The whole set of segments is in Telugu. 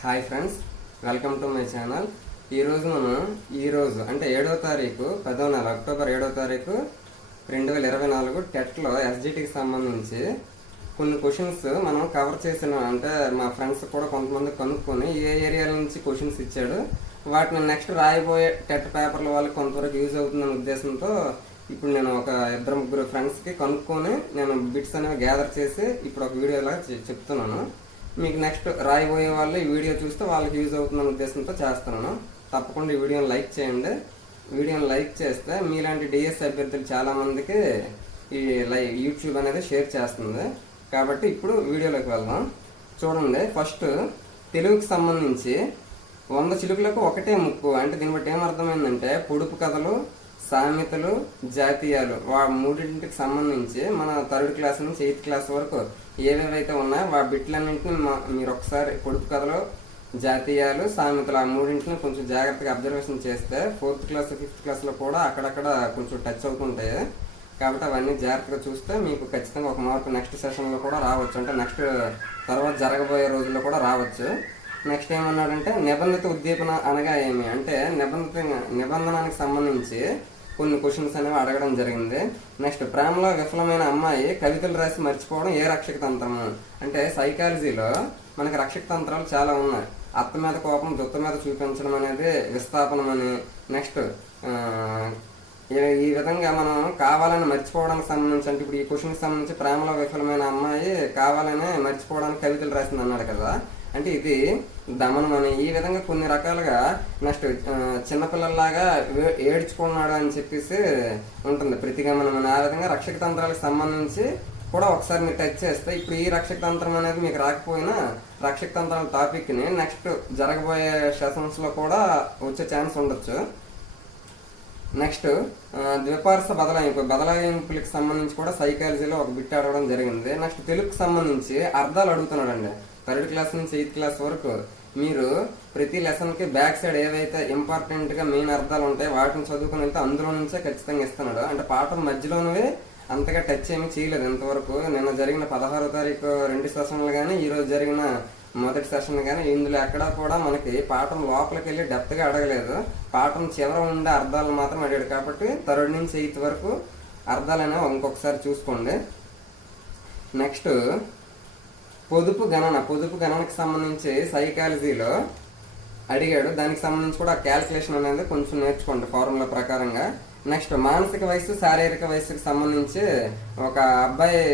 Hi friends, welcome to my channel. ఈరోజు మనం అంటే 7వ తారీఖు 10వ నెల అక్టోబర్ 7వ తారీఖు 2024 టెట్లో ఎస్జిటికి సంబంధించి కొన్ని క్వశ్చన్స్ మనం కవర్ చేసిన, అంటే మా ఫ్రెండ్స్ కూడా కొంతమంది కనుక్కొని ఏ ఏరియాల నుంచి క్వశ్చన్స్ ఇచ్చాడు, వాటిని నెక్స్ట్ రాయబోయే టెట్ పేపర్ల వాళ్ళకి కొంతవరకు యూజ్ అవుతుందనే ఉద్దేశంతో ఇప్పుడు నేను ఒక 2-3 ఫ్రెండ్స్కి కనుక్కొని నేను బిట్స్ అనేవి గ్యాదర్ చేసి ఇప్పుడు ఒక వీడియోలా చెప్తున్నాను. మీకు నెక్స్ట్ రాయబోయే వాళ్ళు ఈ వీడియో చూస్తే వాళ్ళకి యూజ్ అవుతుందన్న ఉద్దేశంతో చేస్తున్నాను. తప్పకుండా ఈ వీడియోని లైక్ చేయండి. వీడియోని లైక్ చేస్తే మీలాంటి డిఎస్ అభ్యర్థులు చాలామందికి ఈ యూట్యూబ్ అనేది షేర్ చేస్తుంది. కాబట్టి ఇప్పుడు వీడియోలోకి వెళ్దాం. చూడండి, ఫస్ట్ తెలుగుకి సంబంధించి 100 చిలుకలకు ఒకటే ముక్కు, అంటే దీన్ని బట్టి ఏమర్థమైందంటే పొడుపు కథలు, సామెతలు, జాతీయాలు మూడింటికి సంబంధించి మన 3rd క్లాస్ నుంచి 8th క్లాస్ వరకు ఏవేవైతే ఉన్నాయో ఆ బిట్లన్నింటినీ మీరు ఒకసారి పొడుపు కథలు, జాతీయాలు, సామెతలు ఆ మూడింటిని కొంచెం జాగ్రత్తగా అబ్జర్వేషన్ చేస్తే 4th క్లాస్ 5th క్లాస్లో కూడా అక్కడక్కడ కొంచెం టచ్ అవుతుంటాయి. కాబట్టి అవన్నీ జాగ్రత్తగా చూస్తే మీకు ఖచ్చితంగా ఒక మార్పు నెక్స్ట్ సెషన్లో కూడా రావచ్చు, అంటే నెక్స్ట్ తర్వాత జరగబోయే రోజుల్లో కూడా రావచ్చు. నెక్స్ట్ ఏమన్నాడంటే నిబంధిత ఉద్దీపన అనగా ఏమి, అంటే నిబంధనానికి సంబంధించి కొన్ని క్వశ్చన్స్ అనేవి అడగడం జరిగింది. నెక్స్ట్ ప్రేమలో విఫలమైన అమ్మాయి కవితలు రాసి మర్చిపోవడం ఏ రక్షక తంత్రము, అంటే సైకాలజీలో మనకి రక్షక తంత్రాలు చాలా ఉన్నాయి. అత్త మీద కోపం దుత్త మీద చూపించడం అనేది విస్థాపనం అని, నెక్స్ట్ ఈ విధంగా మనం కావాలని మర్చిపోవడానికి సంబంధించి, అంటే ఇప్పుడు ఈ క్వశ్చన్కి సంబంధించి ప్రేమలో విఫలమైన అమ్మాయి కావాలని మర్చిపోవడానికి కవితలు రాసింది అన్నాడు కదా, అంటే ఇది దమనం అని. ఈ విధంగా కొన్ని రకాలుగా నెక్స్ట్ చిన్నపిల్లల్లాగా ఏడ్చుకున్నాడు అని చెప్పేసి ఉంటుంది ప్రతిగమనం అని. ఆ విధంగా రక్షక తంత్రాలకు సంబంధించి కూడా ఒకసారి మీరు టచ్ చేస్తే ఇప్పుడు ఈ రక్షక తంత్రం అనేది మీకు రాకపోయినా రక్షక తంత్రాల టాపిక్ని నెక్స్ట్ జరగబోయే సెషన్స్లో కూడా వచ్చే ఛాన్స్ ఉండొచ్చు. నెక్స్ట్ ద్విపార్శ్వ బదలాయింపులకు సంబంధించి కూడా సైకాలజీలో ఒక బిట్ అడగడం జరిగింది. నెక్స్ట్ తెలుగుకి సంబంధించి అర్థాలు అడుగుతున్నాడండి. 3rd క్లాస్ నుంచి 8th క్లాస్ వరకు మీరు ప్రతి లెసన్కి బ్యాక్ సైడ్ ఏవైతే ఇంపార్టెంట్గా మెయిన్ అర్థాలు ఉంటాయో వాటిని చదువుకుని వెళ్తే అందులో నుంచే ఖచ్చితంగా ఇస్తున్నాడు. అంటే పాఠం మధ్యలోనే అంతగా టచ్ ఏమీ చేయలేదు ఇంతవరకు. నిన్న జరిగిన 16వ తారీఖు 2 సెషన్లు కానీ ఈరోజు జరిగిన మొదటి సెషన్ కానీ ఇందులో ఎక్కడా కూడా మనకి పాఠం లోపలికి వెళ్ళి డెప్త్గా అడగలేదు. పాఠం చివర ఉండే అర్థాలు మాత్రం అడిగాడు. కాబట్టి 3rd నుంచి 8th వరకు అర్థాలు అనేవి ఇంకొకసారి చూసుకోండి. నెక్స్ట్ పొదుపు గణనకి సంబంధించి సైకాలజీలో అడిగాడు. దానికి సంబంధించి కూడా క్యాల్కులేషన్ అనేది కొంచెం నేర్చుకోండి ఫార్ములా ప్రకారంగా. నెక్స్ట్ మానసిక వయస్సు శారీరక వయస్సుకి సంబంధించి ఒక అబ్బాయి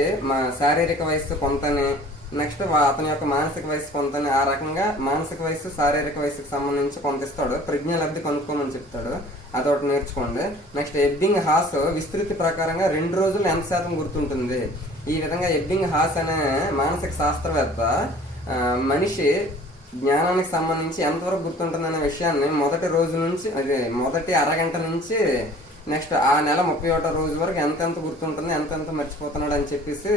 శారీరక వయస్సు కొంతని, నెక్స్ట్ అతని యొక్క మానసిక వయస్సు కొంతని, ఆ రకంగా మానసిక వయస్సు శారీరక వయస్సుకి సంబంధించి కొంత ఇస్తాడు. ప్రజ్ఞ లబ్ధి కనుక్కోమని చెప్తాడు, అదొకటి నేర్చుకోండి. నెక్స్ట్ ఎబ్బింగ్ హాస్ విస్తృతి ప్రకారంగా 2 రోజులు ఎంత శాతం గుర్తుంటుంది. ఈ విధంగా ఎబ్బింగ్ హాస్ అనే మానసిక శాస్త్రవేత్త మనిషి జ్ఞానానికి సంబంధించి ఎంతవరకు గుర్తుంటుందనే విషయాన్ని మొదటి రోజు నుంచి, అదే మొదటి అరగంట నుంచి నెక్స్ట్ ఆ నెల 31వ రోజు వరకు ఎంతెంత గుర్తుంటుంది, ఎంతెంత మర్చిపోతున్నాడు అని చెప్పేసి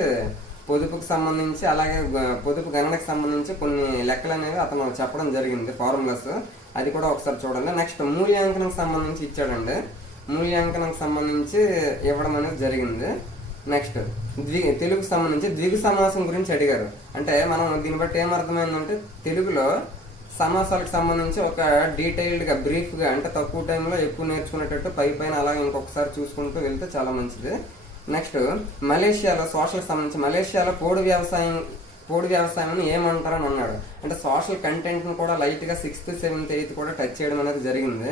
పొదుపుకు సంబంధించి, అలాగే పొదుపు గణనకు సంబంధించి కొన్ని లెక్కలు అనేవి అతను చెప్పడం జరిగింది, ఫార్ములాస్. అది కూడా ఒకసారి చూడండి. నెక్స్ట్ మూల్యాంకనానికి సంబంధించి ఇచ్చాడండి. మూల్యాంకనానికి సంబంధించి ఇవ్వడం అనేది జరిగింది. నెక్స్ట్ తెలుగుకు సంబంధించి ద్విగు సమాసం గురించి అడిగారు. అంటే మనం దీన్ని బట్టి ఏమర్థమైందంటే తెలుగులో సమాసాలకు సంబంధించి ఒక డీటెయిల్డ్గా బ్రీఫ్గా, అంటే తక్కువ టైంలో ఎక్కువ నేర్చుకునేటట్టు పైన అలాగే ఇంకొకసారి చూసుకుంటూ వెళ్తే చాలా మంచిది. నెక్స్ట్ మలేషియాలో సోషల్కి సంబంధించి మలేషియాలో పోడు వ్యవసాయం ఏమంటారని అన్నాడు. అంటే సోషల్ కంటెంట్ను కూడా లైట్గా 6th 7th 8th కూడా టచ్ చేయడం అనేది జరిగింది.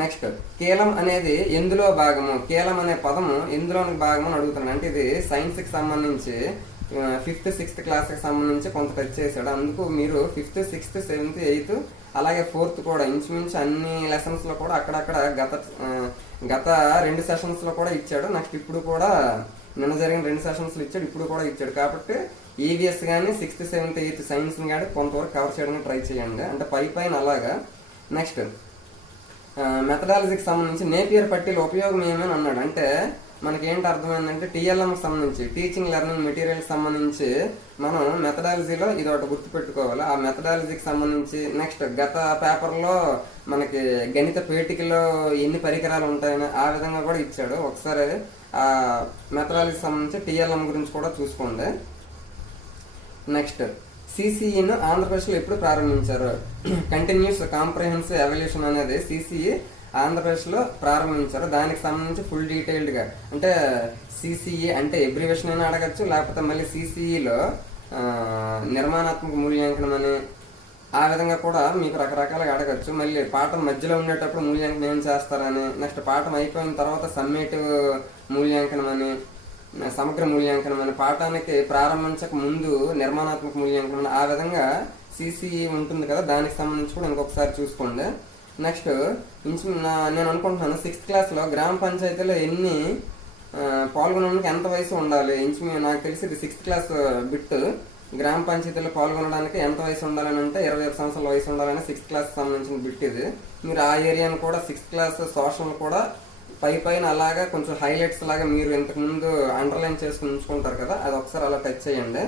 నెక్స్ట్ కీలం అనేది ఎందులో భాగము, కీలం అనే పదము ఎందులోని భాగము అని అడుగుతున్నాడు. అంటే ఇది సైన్స్కి సంబంధించి 5th 6th క్లాస్కి సంబంధించి కొంత టచ్ చేశాడు. అందుకు మీరు 5th 6th 7th 8th అలాగే 4th కూడా ఇంచుమించు అన్ని లెసన్స్లో కూడా అక్కడక్కడ గత 2 సెషన్స్లో కూడా ఇచ్చాడు. నెక్స్ట్ ఇప్పుడు కూడా నిన్న జరిగిన 2 సెషన్స్లో ఇచ్చాడు, ఇప్పుడు కూడా ఇచ్చాడు. కాబట్టి ఈవీఎస్ కానీ 6th 7th 8th సైన్స్ని కానీ కొంతవరకు కవర్ చేయడానికి ట్రై చేయండి, అంటే పైన అలాగా. నెక్స్ట్ మెథడాలజీకి సంబంధించి నేపియర్ పట్టీల ఉపయోగం ఏమని అన్నాడు. అంటే మనకి ఏంటి అర్థమైందంటే టీఎల్ఎంకి సంబంధించి టీచింగ్ లెర్నింగ్ మెటీరియల్కి సంబంధించి మనం మెథడాలజీలో ఇది ఒకటి గుర్తుపెట్టుకోవాలి. ఆ మెథడాలజీకి సంబంధించి నెక్స్ట్ గత పేపర్లో మనకి గణిత పేటికలో ఎన్ని పరికరాలు ఉంటాయని ఆ విధంగా కూడా ఇచ్చాడు. ఒకసారి ఆ మెథడాలజీకి సంబంధించి టీఎల్ఎం గురించి కూడా చూసుకోండి. నెక్స్ట్ సిసిఈను ఆంధ్రప్రదేశ్లో ఎప్పుడు ప్రారంభించారు? కంటిన్యూస్ కాంప్రహెన్సివ్ ఎవల్యూషన్ అనేది సిసిఈ ఆంధ్రప్రదేశ్లో ప్రారంభించారు. దానికి సంబంధించి ఫుల్ డీటెయిల్డ్గా, అంటే సిసిఈ అంటే ఎబ్రివేషన్ అయినా అడగచ్చు, లేకపోతే మళ్ళీ సిసిఈలో నిర్మాణాత్మక మూల్యాంకనం అని ఆ విధంగా కూడా మీకు రకరకాలుగా అడగచ్చు. మళ్ళీ పాఠం మధ్యలో ఉండేటప్పుడు మూల్యాంకనం ఏం చేస్తారని, నెక్స్ట్ పాఠం అయిపోయిన తర్వాత సమ్మేటివ్ మూల్యాంకనం అని, సమగ్ర మూల్యాంకనం అని, పాఠానికి ప్రారంభించక ముందు నిర్మాణాత్మక మూల్యాంకనం అని, ఆ విధంగా సిసిఈ ఉంటుంది కదా, దానికి సంబంధించి కూడా ఇంకొకసారి చూసుకోండి. నెక్స్ట్ నేను అనుకుంటున్నాను 6th క్లాస్లో గ్రామ పంచాయతీలో ఎన్ని పాల్గొనడానికి ఎంత వయసు ఉండాలి? నాకు తెలిసి ఇది 6th క్లాస్ బిట్. గ్రామ పంచాయతీలో పాల్గొనడానికి ఎంత వయసు ఉండాలని అంటే 21 సంవత్సరాల వయసు ఉండాలని 6th క్లాస్ సంబంధించిన బిట్ ఇది. మీరు ఆ ఏరియాను కూడా 6th క్లాస్ సోషల్ కూడా పైన అలాగా కొంచెం హైలైట్స్ లాగా మీరు ఇంతకుముందు అండర్లైన్ చేసుకుని ఉంచుకుంటారు కదా, అది ఒకసారి అలా టచ్ చేయండి.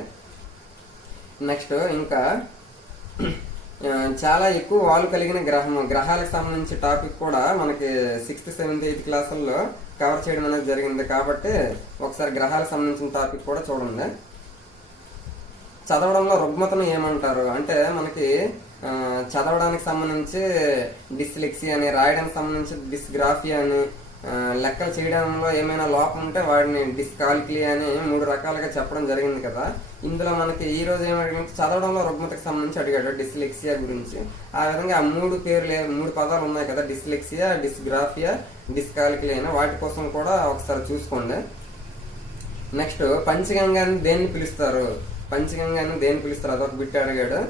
నెక్స్ట్ ఇంకా చాలా ఎక్కువ వాలు కలిగిన గ్రహాలకు సంబంధించి టాపిక్ కూడా మనకి 6th, 7th, 8th క్లాసుల్లో కవర్ చేయడం అనేది జరిగింది. కాబట్టి ఒకసారి గ్రహాలకు సంబంధించిన టాపిక్ కూడా చూడండి. చదవడంలో రుగ్మతను ఏమంటారు అంటే, మనకి చదవడానికి సంబంధించి డిస్లెక్సియా అని, రాయడానికి సంబంధించి డిస్గ్రాఫియా అని, లెక్కలు చేయడంలో ఏమైనా లోపం ఉంటే వాడిని డిస్కాల్కులియా అని 3 రకాలుగా చెప్పడం జరిగింది కదా. ఇందులో మనకి ఈ రోజు ఏమడిగితే చదవడంలో రుగ్మతకు సంబంధించి అడిగాడు డిస్లెక్సియా గురించి. ఆ విధంగా ఆ 3 పదాలు ఉన్నాయి కదా, డిస్లెక్సియా, డిస్గ్రాఫియా, డిస్కాల్కులియా అని, వాటి కోసం కూడా ఒకసారి చూసుకోండి. నెక్స్ట్ పంచగంగాన్ని దేన్ని పిలుస్తారు? పంచగంగాన్ని దేన్ని పిలుస్తారు అదొక బిట్ అడిగాడు.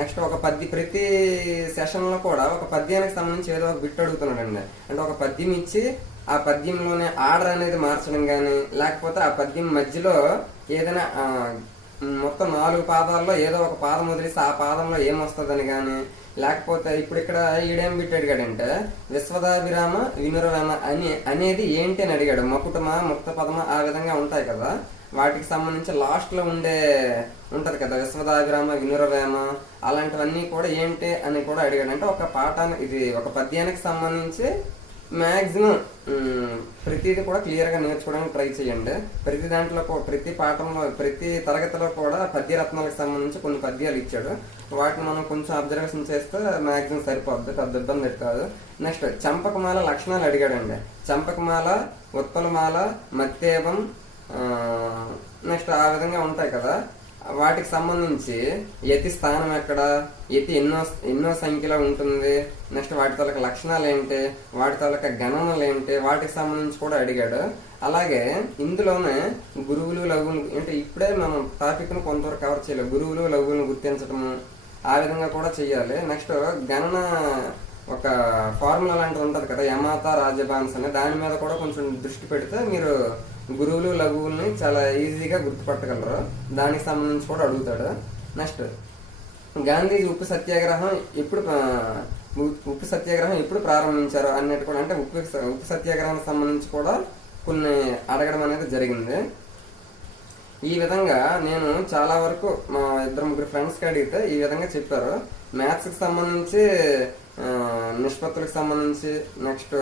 నెక్స్ట్ ప్రతి సెషన్లో కూడా ఒక పద్యానికి సంబంధించి ఏదో ఒక బిట్ అడుగుతున్నాడండి. అంటే ఒక పద్యం ఇచ్చి ఆ పద్యంలోనే ఆర్డర్ అనేది మార్చడం కానీ, లేకపోతే ఆ పద్యం మధ్యలో ఏదైనా మొత్తం 4 పాదాల్లో ఏదో ఒక పాదం వదిలేసి ఆ పాదంలో ఏమొస్తుందని కానీ, లేకపోతే ఇప్పుడు ఇక్కడ ఈడేం బిట్ అడిగాడంటే విశ్వదాభిరామ వినురవేమ అనేది ఏంటి అని అడిగాడు. మకుటమా, ముక్త పదమా, ఆ విధంగా ఉంటాయి కదా, వాటికి సంబంధించి లాస్ట్ లో ఉంటది కదా విశ్వదాభిరామ వినురవేమ, అలాంటివన్నీ కూడా ఏంటి అని కూడా అడిగాడు. అంటే ఒక పద్యానికి సంబంధించి మ్యాక్సిమం ప్రతిదీ కూడా క్లియర్ గా నేర్చుకోవడానికి ట్రై చేయండి. ప్రతి పాఠంలో ప్రతి తరగతిలో కూడా పద్యరత్నాలకు సంబంధించి కొన్ని పద్యాలు ఇచ్చాడు. వాటిని మనం కొంచెం అబ్జర్వేషన్ చేస్తే మ్యాక్సిమం సరిపోద్ది, పెద్ద ఇబ్బంది కాదు. నెక్స్ట్ చంపకమాల లక్షణాలు అడిగాడండి. చంపకమాల, ఉత్పలమాల, మత్తేవం, నెక్స్ట్ ఆ విధంగా ఉంటాయి కదా, వాటికి సంబంధించి యతి స్థానం ఎక్కడ, యతి ఎన్నో సంఖ్యలో ఉంటుంది, నెక్స్ట్ వాటి తాలూకా లక్షణాలు ఏంటి, వాటి తాలూకా గణనలు ఏంటి, వాటికి సంబంధించి కూడా అడిగాడు. అలాగే ఇందులోనే గురువులు లఘువులు, అంటే ఇప్పుడే మనం టాపిక్ ను కొంతవరకు కవర్ చేయలేదు, గురువులు లఘువులను గుర్తించడము ఆ విధంగా కూడా చెయ్యాలి. నెక్స్ట్ గణన ఒక ఫార్ములా లాంటిది ఉంటది కదా, యమాత రాజబాన్స్ అని, దాని మీద కూడా కొంచెం దృష్టి పెడితే మీరు గురువులు లఘువుల్ని చాలా ఈజీగా గుర్తుపట్టగలరు. దానికి సంబంధించి కూడా అడుగుతాడు. నెక్స్ట్ గాంధీజీ ఉప్పు సత్యాగ్రహం ఎప్పుడు ప్రారంభించారు అన్నట్టు కూడా, అంటే ఉప్పు సత్యాగ్రహానికి సంబంధించి కూడా కొన్ని అడగడం అనేది జరిగింది. ఈ విధంగా నేను చాలా వరకు మా 2-3 ఫ్రెండ్స్కి అడిగితే ఈ విధంగా చెప్పారు. మ్యాథ్స్కి సంబంధించి నిష్పత్తులకు సంబంధించి, నెక్స్ట్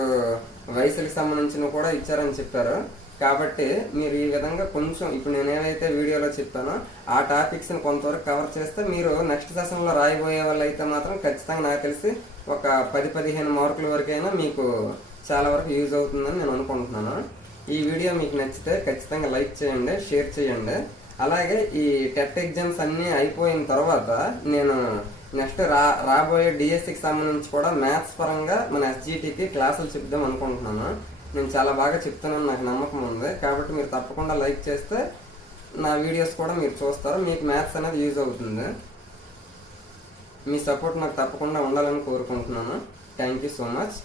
వయసులకు సంబంధించిన కూడా ఇచ్చారని చెప్పారు. కాబట్టి మీరు ఈ విధంగా కొంచెం ఇప్పుడు నేను ఏవైతే వీడియోలో చెప్పానో ఆ టాపిక్స్ ని కొంతవరకు కవర్ చేస్తే మీరు నెక్స్ట్ సెషన్ లో రాయబోయే వాళ్ళు అయితే మాత్రం ఖచ్చితంగా నాకు తెలిసి ఒక 10-15 మార్కుల వరకైనా మీకు చాలా వరకు యూజ్ అవుతుందని నేను అనుకుంటున్నాను. ఈ వీడియో మీకు నచ్చితే ఖచ్చితంగా లైక్ చేయండి, షేర్ చేయండి. అలాగే ఈ టెట్ ఎగ్జామ్స్ అన్నీ అయిపోయిన తర్వాత నేను నెక్స్ట్ రాబోయే డిఎస్సికి సంబంధించి కూడా మ్యాథ్స్ పరంగా మన ఎస్జిటికి క్లాసులు చెప్దాం అనుకుంటున్నాను. నేను చాలా బాగా చెప్తున్నాను, నాకు నమ్మకం ఉంది. కాబట్టి మీరు తప్పకుండా లైక్ చేస్తే నా వీడియోస్ కూడా మీరు చూస్తారు, మీకు మ్యాథ్స్ అనేది యూజ్ అవుతుంది. మీ సపోర్ట్ నాకు తప్పకుండా ఉండాలని కోరుకుంటున్నాను. Thank you so much.